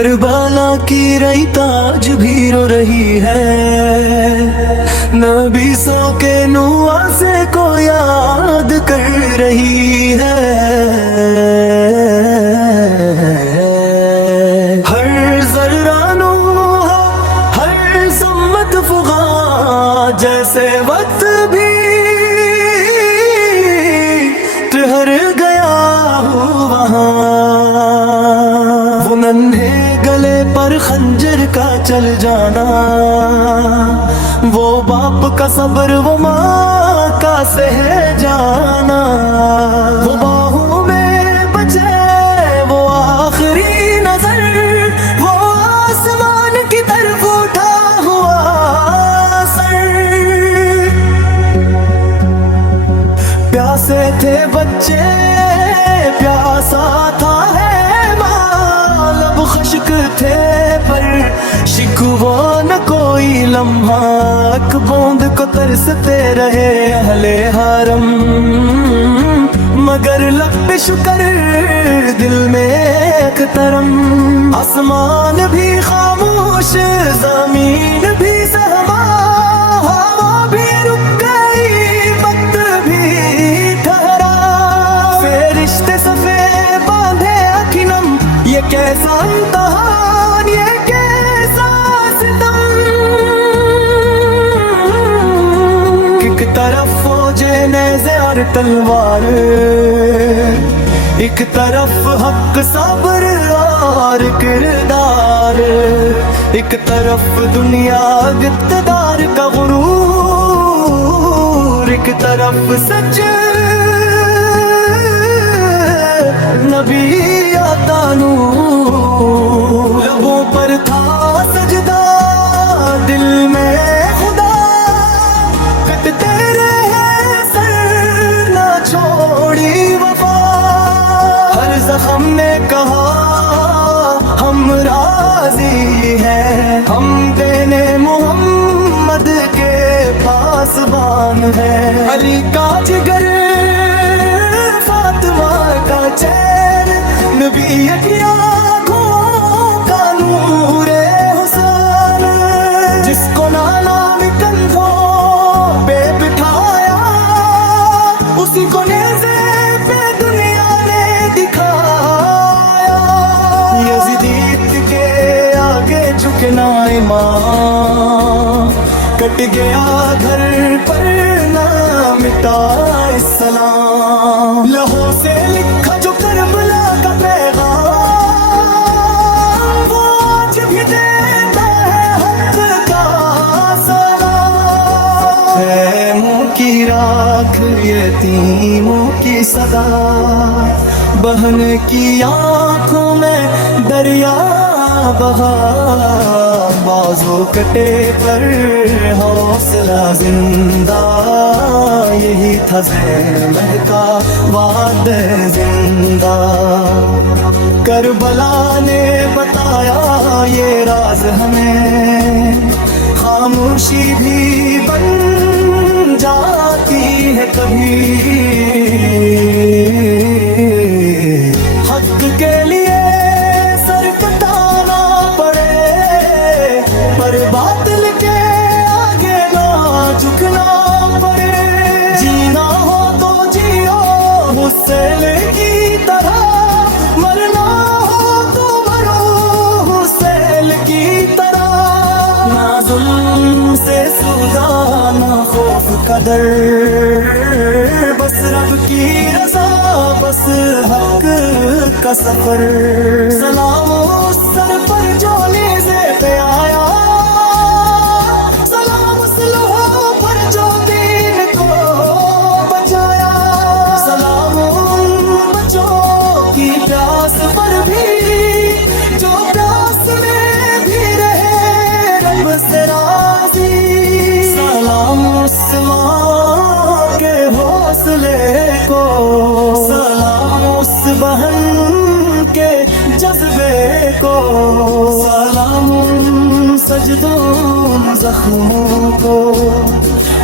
کربلا کی ریت آج بھی رو رہی ہے، نبی سو کے نواسے کو یاد کر رہی ہے۔ ہر ذرہ نور، ہر ذمت فغاں، جیسے وقت بھی ٹھہر گیا ہو وہاں۔ وہ ننھے گلے پر خنجر کا چل جانا، وہ باپ کا صبر، وہ ماں کا سہ جانا، وہ باہوں میں بچے وہ آخری نظر، وہ آسمان کی طرف اٹھا ہوا سر۔ پیاسے تھے بچے، پیاسا تھا ہے ماں، لب خشک تھے پر شکوہ نہ کوئی لمحہ، ایک بوند کو ترستے رہے اہل حرم، مگر لب پہ شکر دل میں ایک ترم۔ آسمان بھی خاموش، زمین بھی سہما، ہوا بھی رک گئی، وقت بھی ٹھہرا۔ فرشتے صفے باندھے اکھنم، یہ کیسا امتحان، یہ کیسا ستم۔ ایک طرف فوجیں نیزے اور تلوار، ایک طرف حق صبر اور کردار، ایک طرف دنیا اقتدار کا غرور، ایک طرف سچ نبی آتا نور۔ لبوں پر تھا سجدہ، دل میں خدا، کٹتے رہے سر نہ چھوڑی وفا۔ ہر زخم نے کہا ہم راضی ہیں، ہم دینے محمد کے پاسبان ہیں۔ علی کا جگر، فاطمہ کا چین، نبی کی آنکھوں کا نور حسین، جس کو نانا بھی کندھوں پہ بٹھایا، اسی کو نیزے پہ دنیا نے دکھایا۔ یزید کے آگے جھکنا ایمان، کٹ گیا گھر پر نہ مٹا السلام۔ لہو سے لکھا جو کربلا کا پیغام، وہ آج بھی دیتا ہے حق کا سلام۔ خیموں کی راکھ، یتیموں کی صدا، بہن کی آنکھوں میں دریا بہا، بازو کٹے پر حوصلہ زندہ، یہی تھا زینب کا وعد زندہ۔ کربلا نے بتایا یہ راز ہمیں، خاموشی بھی بن جاتی ہے کبھی، حق کے لیے سر کٹانا پڑے، پر باطل کے آگے نہ جھکنا پڑے۔ جینا ہو تو جیو حسین کی طرح، مرنا ہو تو مرو حسین کی طرح۔ نہ ظلم سے سودا، نہ خوف کا ڈر، بس رب کی رضا، بس حق کا سفر۔ سلام اس سر پر جو نیزے پہ آیا، سلام اس لوہوں پر جو دین کو بچایا، سلام ان بچوں کی پیاس پر بھی جو پیاس میں بھی رہے رب سے راضی۔ سلام اس ماں کے حوصلے کو، سلام اس بہن کے جذبے کو، سلام ان سجدوں زخموں کو